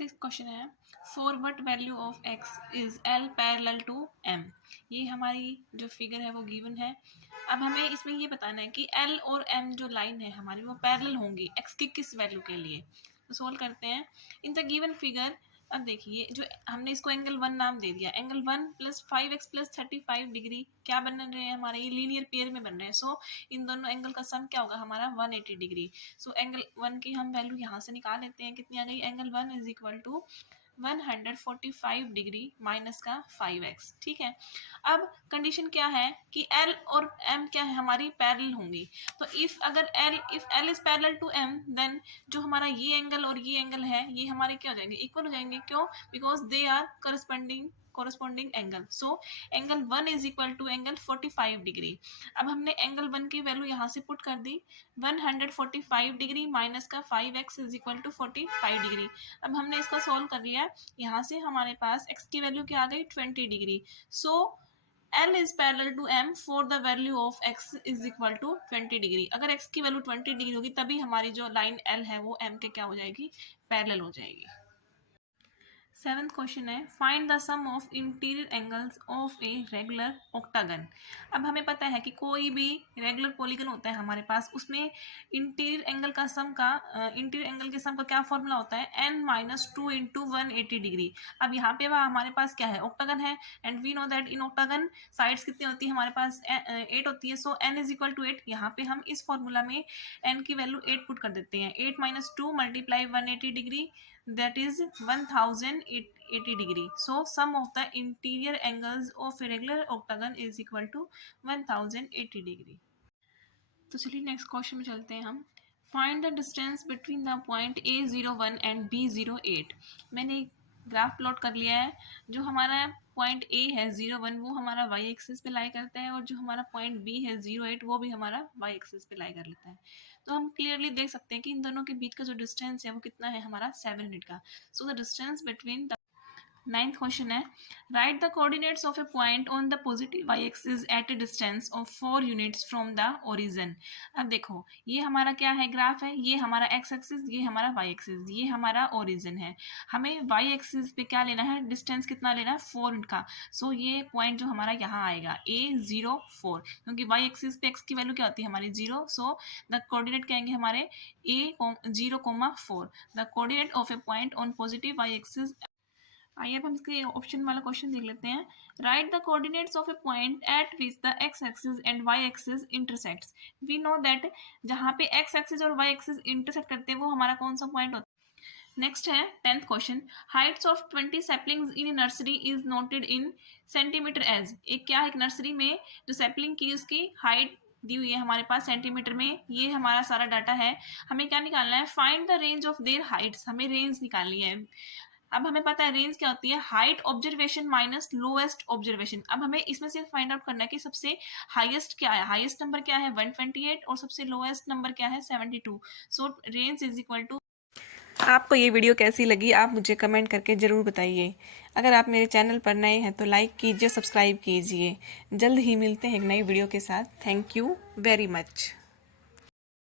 Six question है, for what value of x is L parallel to M. ये हमारी जो फिगर है वो गिवन है। अब हमें इसमें ये बताना है कि एल और एम जो लाइन है हमारी वो पैरेलल होंगी एक्स की किस वैल्यू के लिए। तो सोल्व करते हैं इन द गिवन फिगर। अब देखिए जो हमने इसको एंगल 1 नाम दे दिया, angle 1 plus 5x plus 35 degree क्या बन रहे हैं हमारे, ये लीनियर पेयर में बन रहे हैं। सो इन दोनों एंगल का सम क्या होगा हमारा 180 डिग्री। सो एंगल 1 की हम वैल्यू यहाँ से निकाल लेते हैं, कितनी आ गई, angle 1 is equal to 145 degree minus का 5x। ठीक है, अब कंडीशन क्या है कि L और M क्या है हमारी पैरेलल होंगी। तो if L is parallel to M, then जो हमारा ये एंगल और ये एंगल है ये हमारे क्या हो जाएंगे, इक्वल हो जाएंगे। क्यों, because they are corresponding angle. So angle 1 is equal to angle 45 degree. अब हमने एंगल 1 की वैल्यू यहाँ से पुट कर दी, 145 डिग्री माइनस का 5x is equal to 45 degree. अब हमने इसका सॉल्व कर लिया, यहाँ से हमारे पास x की वैल्यू क्या आ गई 20 degree. So L is parallel to M for the value of x is equal to 20 degree. अगर x की वैल्यू 20 डिग्री होगी तभी हमारी जो लाइन L है वो M के क्या हो जाएगी, पैरेलल हो जाएगी। सेवन्थ क्वेश्चन है, find the sum of interior angles of a regular octagon. अब हमें पता है कि कोई भी रेगुलर पॉलीगन होता है हमारे पास, उसमें इंटीरियर एंगल के सम का क्या फॉर्मूला होता है, n-2 इंटू 180 डिग्री। अब यहाँ पे वह हमारे पास क्या है, ऑक्टागन है, and we know that in octagon sides कितनी होती है हमारे पास 8 होती है। So n is equal to 8। यहाँ पे हम इस फॉर्मूला में n की वैल्यू 8 पुट कर देते हैं, 8 - 2 multiply 180 degree, that is 1080 degree. So sum of the interior angles of a regular octagon is equal to 1080 degree. तो चलिए नेक्स्ट क्वेश्चन में चलते हैं हम। Find the distance between the point A01 and B08। मैंने ग्राफ प्लॉट कर लिया है। जो हमारा पॉइंट A है 01 वो हमारा y एक्सिस पे लाई करता है, और जो हमारा पॉइंट B है 08 वो भी हमारा y एक्सिस पे लाई कर लेता है। तो हम क्लियरली देख सकते हैं कि इन दोनों के बीच का जो डिस्टेंस है वो कितना है हमारा 700 का। So the distance between the ninth question है, right the coordinates of a point on the positive Y axis at a distance of 4 units from the origin. अब देखो ये हमारा क्या है, ग्राफ है, ये हमारा एक्स एक्सिस, ये हमारा वाई एक्सिस, ये हमारा ओरिजिन है। हमें वाई एक्सिस पे क्या लेना है, डिस्टेंस कितना लेना है 4 का। सो ये पॉइंट जो हमारा यहाँ आएगा A04, क्योंकि वाई एक्सिस पे एक्स की वैल्यू क्या होती है हमारी 0। सो द कोऑर्डिनेट क्या आएंगे हमारे A0,4, the coordinate of a point on positive Y axis. आइए अब हम इसके ऑप्शन वाला क्वेश्चन देख लेते हैं। Write the coordinates of a point at which the x axis and y axis intersects. We know that जहाँ पे एक्स एक्सिस और वाई एक्सिस इंटरसेक्ट करते हैं वो हमारा कौन सा पॉइंट होता है। नेक्स्ट है 10th question, heights of 20 saplings in a nursery is noted in centimetre as. एक क्या है, एक नर्सरी में जो सैपलिंग की उसकी हाइट दी हुई है हमारे पास सेंटीमीटर में। ये हमारा सारा डाटा है। हमें क्या निकालना है, find the range of their Heights. हमें रेंज निकालनी है। अब हमें पता है रेंज क्या होती है, height observation minus lowest observation. अब हमें इसमें से फाइंड आउट करना है कि सबसे हाईएस्ट क्या है, हाईएस्ट नंबर क्या है 128 और सबसे लोएस्ट नंबर क्या है 72। So range is equal to. आपको ये वीडियो कैसी लगी आप मुझे कमेंट करके ज़रूर बताइए। अगर आप मेरे चैनल पर नए हैं तो लाइक कीजिए, सब्सक्राइब कीजिए। जल्द ही मिलते हैं एक नई वीडियो के साथ। Thank you very much.